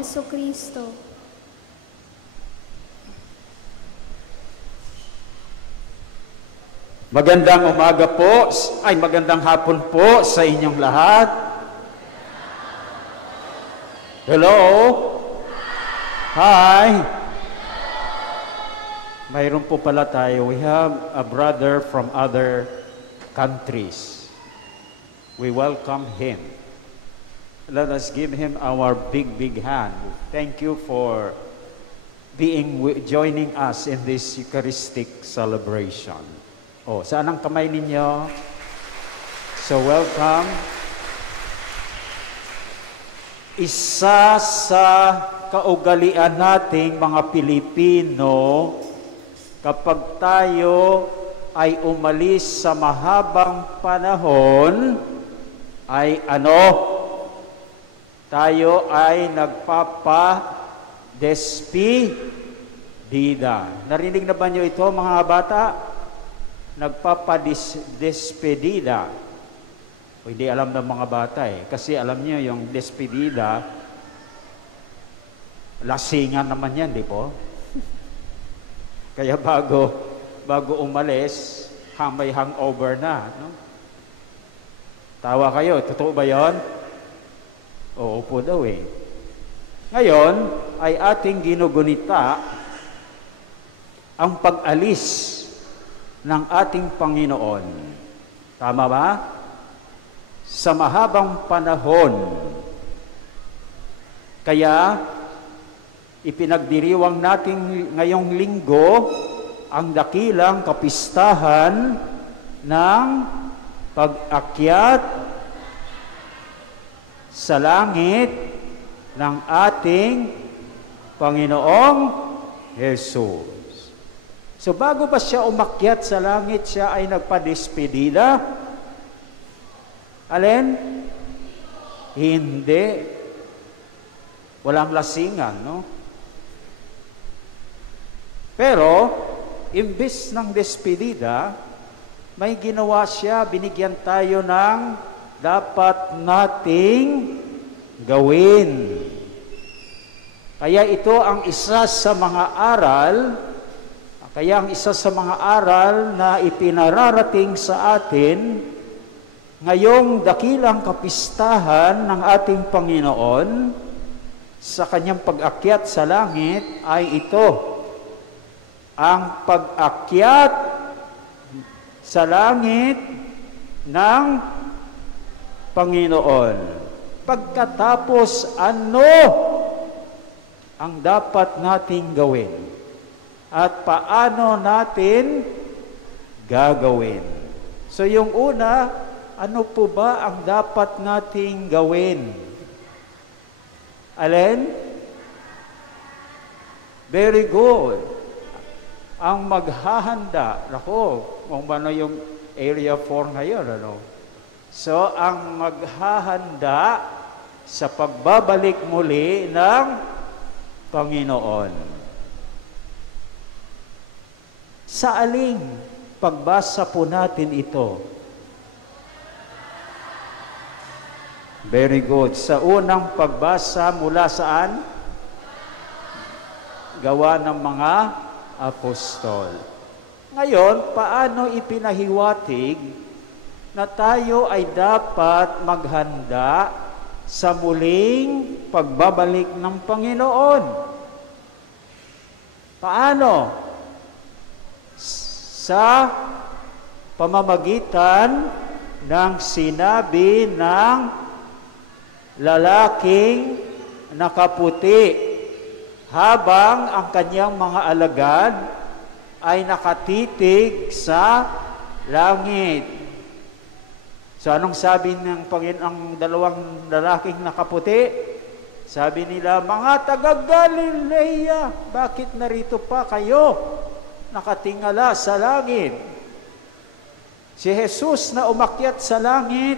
Hesukristo. Magandang umaga po, magandang hapon po sa inyong lahat. Hello? Hi? Mayroon po pala tayo. We have a brother from other countries. We welcome him. Let us give him our big hand. Thank you for joining us in this Eucharistic celebration. Saan ang kamay ninyo? So, welcome. Isa sa kaugalian nating mga Pilipino, kapag tayo ay umalis sa mahabang panahon, ay tayo ay nagpapadespedida. Narinig na ba nyo ito, mga bata? Nagpapadespedida. Hindi alam ng mga bata kasi alam niyo yung despedida, lasingan naman yan, di po? Kaya bago umalis, may hangover na. No? Tawa kayo, totoo ba yon? Oo po daw Ngayon, ay ating ginugunita ang pag-alis ng ating Panginoon. Tama ba? Sa mahabang panahon. Kaya, ipinagdiriwang natin ngayong linggo ang dakilang kapistahan ng pag-akyat sa langit ng ating Panginoong Jesus. So bago pa siya umakyat sa langit, siya ay nagpadespedida? Alin? Hindi. Walang lasingan, no? Pero, imbis ng despedida, may ginawa siya, binigyan tayo ng dapat nating gawin. Kaya ito ang isa sa mga aral na ipinararating sa atin ngayong dakilang kapistahan ng ating Panginoon sa kanyang pag-akyat sa langit ay ito, ang pag-akyat sa langit ng Panginoon. Pagkatapos, ano ang dapat nating gawin? At paano natin gagawin? So yung una, ano po ba ang dapat nating gawin? Alin? Very good. Ang maghahanda. Nako, kung ano yung Area 4 ngayon, So, ang maghahanda sa pagbabalik muli ng Panginoon. Sa aling pagbasa po natin ito? Very good. Sa unang pagbasa mula saan? Gawa ng mga Apostol. Ngayon, paano ipinahiwatig na tayo ay dapat maghanda sa muling pagbabalik ng Panginoon? Paano? Sa pamamagitan ng sinabi ng lalaking nakaputi habang ang kanyang mga alagad ay nakatitig sa langit. So anong sabi ng ang dalawang lalaking nakaputi? Sabi nila, mga taga-Galilea, bakit narito pa kayo? Nakatingala sa langit. Si Jesus na umakyat sa langit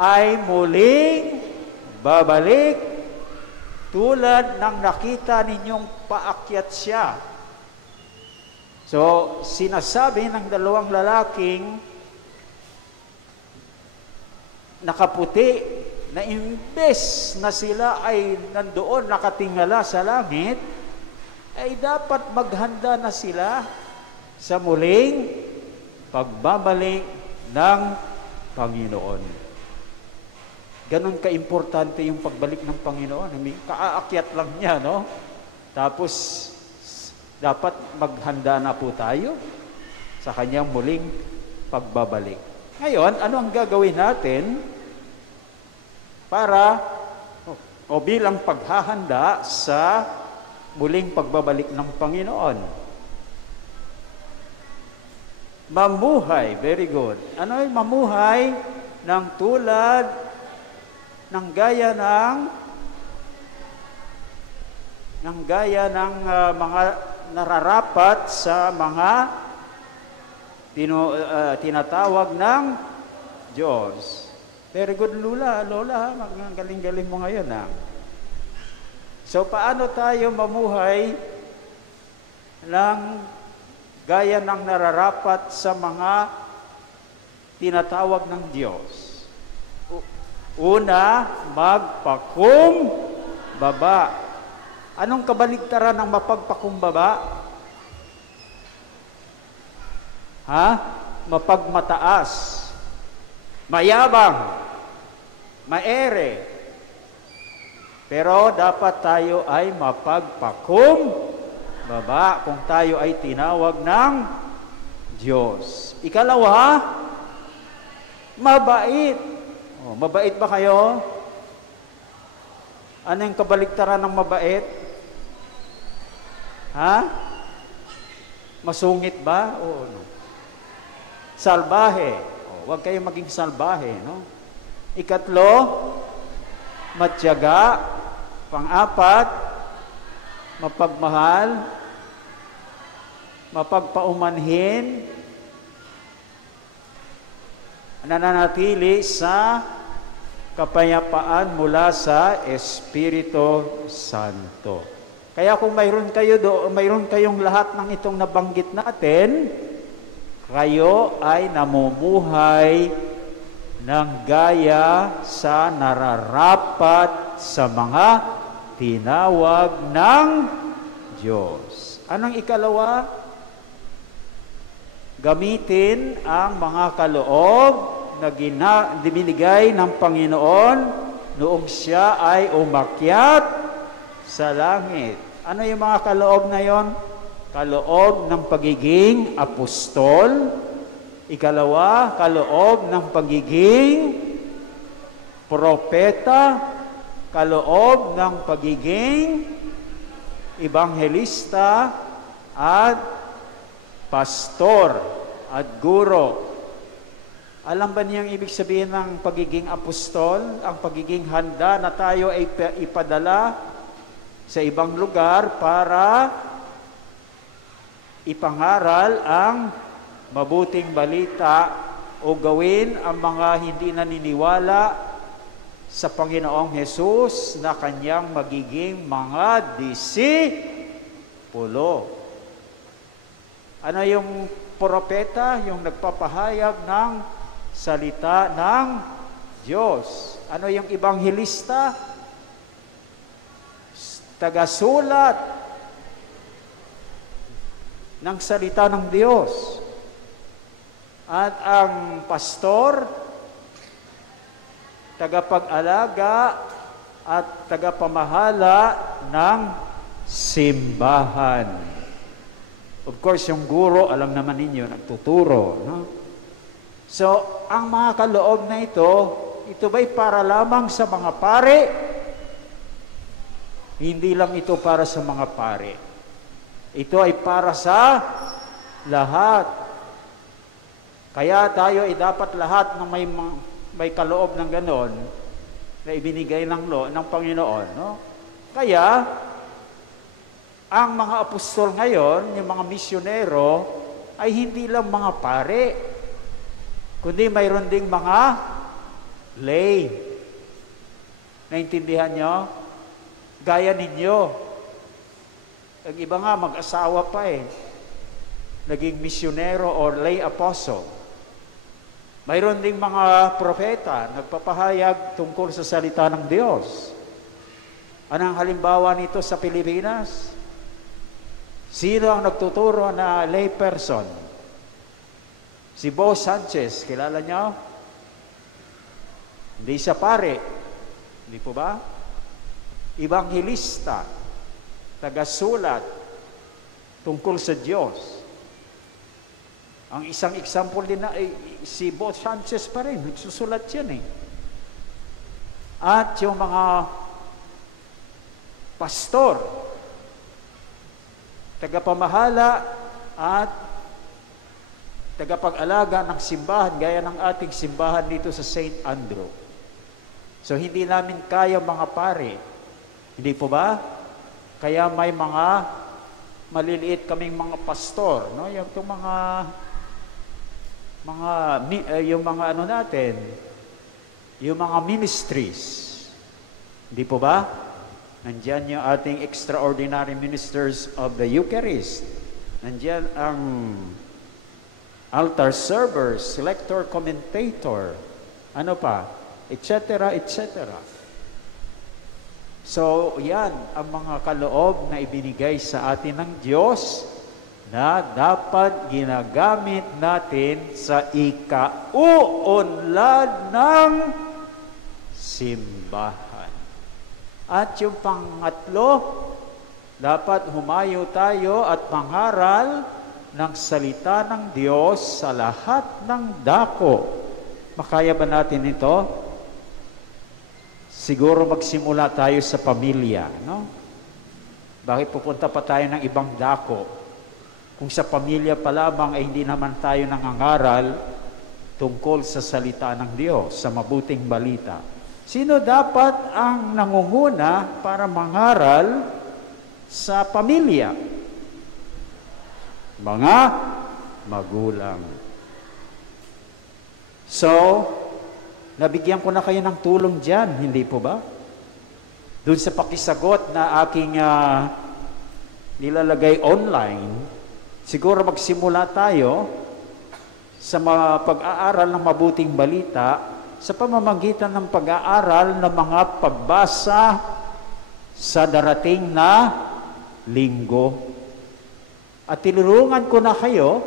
ay muling babalik tulad ng nakita ninyong paakyat siya. So, sinasabi ng dalawang lalaking nakaputi na imbes na sila ay nandoon nakatingala sa langit, ay dapat maghanda na sila sa muling pagbabalik ng Panginoon. Ganon ka-importante yung pagbalik ng Panginoon. Kaaakyat lang niya, no? Tapos, dapat maghanda na po tayo sa kanyang muling pagbabalik. Ngayon, ano ang gagawin natin para o bilang paghahanda sa muling pagbabalik ng Panginoon? Mamuhay, very good. Ano yung mamuhay ng tulad ng gaya ng mga nararapat sa mga tinatawag ng Diyos. Very good, Lola, ang galing-galing mo ngayon, ha? So, paano tayo mamuhay ng gaya ng nararapat sa mga tinatawag ng Diyos? Una, magpakumbaba. Anong kabaligtaran ng mapagpakumbaba? Mapagmataas, mayabang, maere. Pero dapat tayo ay mapagpakumbaba kung tayo ay tinawag ng Diyos. Ikalawa, mabait. Mabait ba kayo? Ano yung kabaligtaran ng mabait? Masungit ba? O no? Salbahe. Huwag kayong maging salbahe, no? Ikatlo, matyaga. Pang-apat, mapagmahal, mapagpaumanhin, nananatili sa kapayapaan mula sa Espiritu Santo. Kaya kung mayroon kayong lahat ng itong nabanggit natin, kayo ay namumuhay ng gaya sa nararapat sa mga tinawag ng Diyos. Anong ikalawa? Gamitin ang mga kaloob na binigay ng Panginoon noong siya ay umakyat sa langit. Ano yung mga kaloob na yon? Kaloob ng pagiging apostol. Ikalawa, kaloob ng pagiging propeta. Kaloob ng pagiging ebanghelista at pastor at guro. Alam ba niyang ibig sabihin ng pagiging apostol? Ang pagiging handa na tayo ay ipadala sa ibang lugar para ipangaral ang mabuting balita o gawin ang mga hindi naniniwala sa Panginoong Hesus na kanyang magiging mga disipulo. Ano yung propeta? Yung nagpapahayag ng salita ng Diyos. Ano yung ebanghelista? Tagasulat ng salita ng Diyos. At ang pastor, tagapag-alaga at tagapamahala ng simbahan. Of course, yung guro, alam naman ninyo, nagtuturo. No? So, ang mga kaloob na ito ba'y para lamang sa mga pare? Hindi lang ito para sa mga pare. Ito ay para sa lahat. Kaya tayo ay dapat lahat na may kaloob ng ganon na ibinigay ng Panginoon. No? Kaya, ang mga apostol ngayon, yung mga misyonero, ay hindi lang mga pare, kundi mayroon ding mga lay. Naintindihan nyo? Gaya ninyo. Ang iba nga, mag-asawa pa naging misyonero or lay apostle. Mayroon ding mga propeta nagpapahayag tungkol sa salita ng Diyos. Anong halimbawa nito sa Pilipinas? Sino ang nagtuturo na lay person? Si Bo Sanchez, kilala niyo? Hindi siya pare. Hindi po ba? Evangelista, tagasulat tungkol sa Diyos. Ang isang example din na si Bo Sanchez pa rin, nagsusulat yan eh. At yung mga pastor, tagapamahala at tagapag-alaga ng simbahan, gaya ng ating simbahan dito sa St. Andrew. So hindi namin kaya mga pare, hindi po ba? Kaya may mga maliliit kaming mga pastor, no? Yung yung mga ano natin, yung mga ministries. Hindi po ba? Nandiyan yung ating extraordinary ministers of the Eucharist. Nandiyan ang altar servers, lector, commentator, ano pa, etc., etc. So, yan ang mga kaloob na ibinigay sa atin ng Diyos na dapat ginagamit natin sa ikauunlad ng simbahan. At yung pangatlo, dapat humayo tayo at mangaral ng salita ng Diyos sa lahat ng dako. Makaya ba natin ito? Siguro magsimula tayo sa pamilya, no? Bakit pupunta pa tayo ng ibang dako? Kung sa pamilya pa lamang ay hindi naman tayo nangangaral tungkol sa salita ng Diyos, sa mabuting balita. Sino dapat ang nangunguna para mangaral sa pamilya? Mga magulang. So, nabigyan ko na kayo ng tulong dyan, hindi po ba? Doon sa pakisagot na aking nilalagay online, siguro magsimula tayo sa mga pag-aaral ng mabuting balita sa pamamagitan ng pag-aaral ng mga pagbasa sa darating na linggo. At tinulungan ko na kayo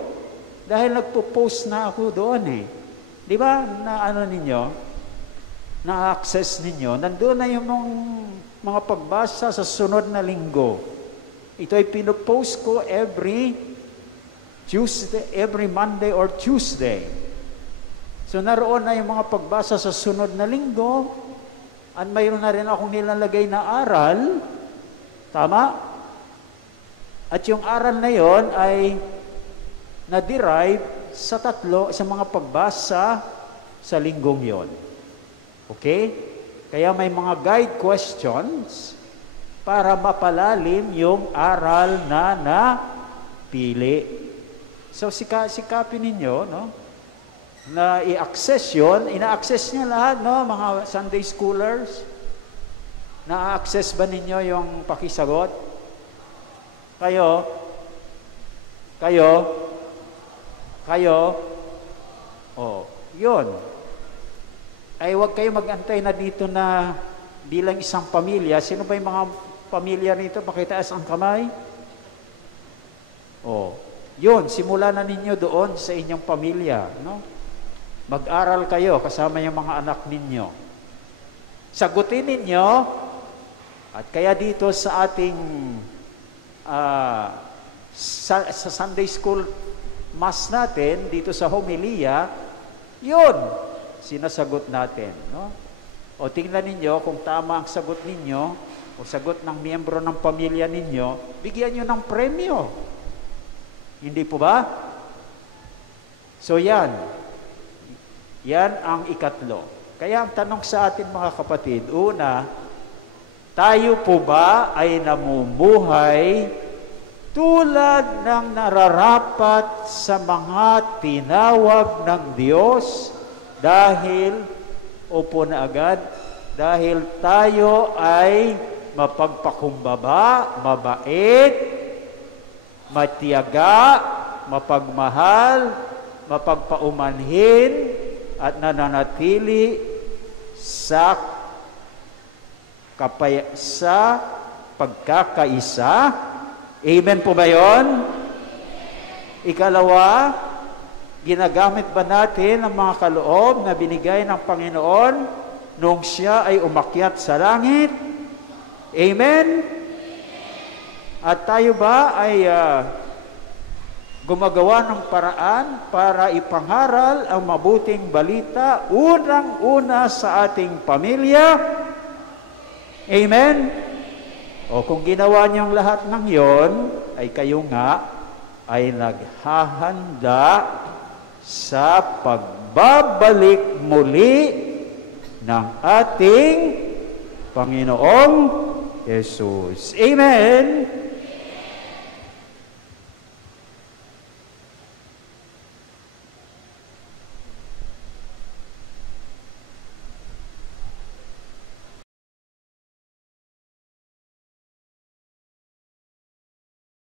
dahil nagpo-post na ako doon eh. Di ba na ano ninyo, na-access ninyo, nandoon na yung mga pagbasa sa sunod na linggo. Ito ay pinopost ko every Monday or Tuesday. So naroon na yung mga pagbasa sa sunod na linggo at mayroon na rin akong nilalagay na aral. Tama? At yung aral na yon ay na-derive sa mga pagbasa sa linggong yon. Okay? Kaya may mga guide questions para mapalalim yung aral na napili. So sikapin ninyo, no? Na i-access yun, ina-access niya lahat, no? Mga Sunday schoolers, na-access ba ninyo yung pakisagot? Kayo, yun. Ay huwag kayo mag-antay na dito na bilang isang pamilya. Sino ba yung mga pamilya rito? Pakitaas ang kamay. Yun, simula na ninyo doon sa inyong pamilya, no? Mag-aral kayo kasama yung mga anak ninyo. Sagutin ninyo, at kaya dito sa ating sa Sunday School Mass natin, dito sa homilia, yun, sinasagot natin, no? O tingnan ninyo kung tama ang sagot ninyo, o sagot ng miyembro ng pamilya ninyo, bigyan nyo ng premyo. Hindi po ba? So yan ang ikatlo. Kaya ang tanong sa atin mga kapatid, una, tayo po ba ay namumuhay tulad ng nararapat sa mga tinawag ng Diyos dahil, upo na agad, dahil tayo ay mapagpakumbaba, mabait, matiyaga, mapagmahal, mapagpaumanhin, at nananatili sa sa pagkakaisa. Amen po ba yun? Ikalawa, ginagamit ba natin ang mga kaloob na binigay ng Panginoon nung siya ay umakyat sa langit? Amen? At tayo ba ay gumagawa ng paraan para ipangaral ang mabuting balita unang-una sa ating pamilya? Amen? O kung ginawa niyong lahat ng yon, ay kayo nga ay naghahanda sa pagbabalik muli ng ating Panginoong Jesus. Amen?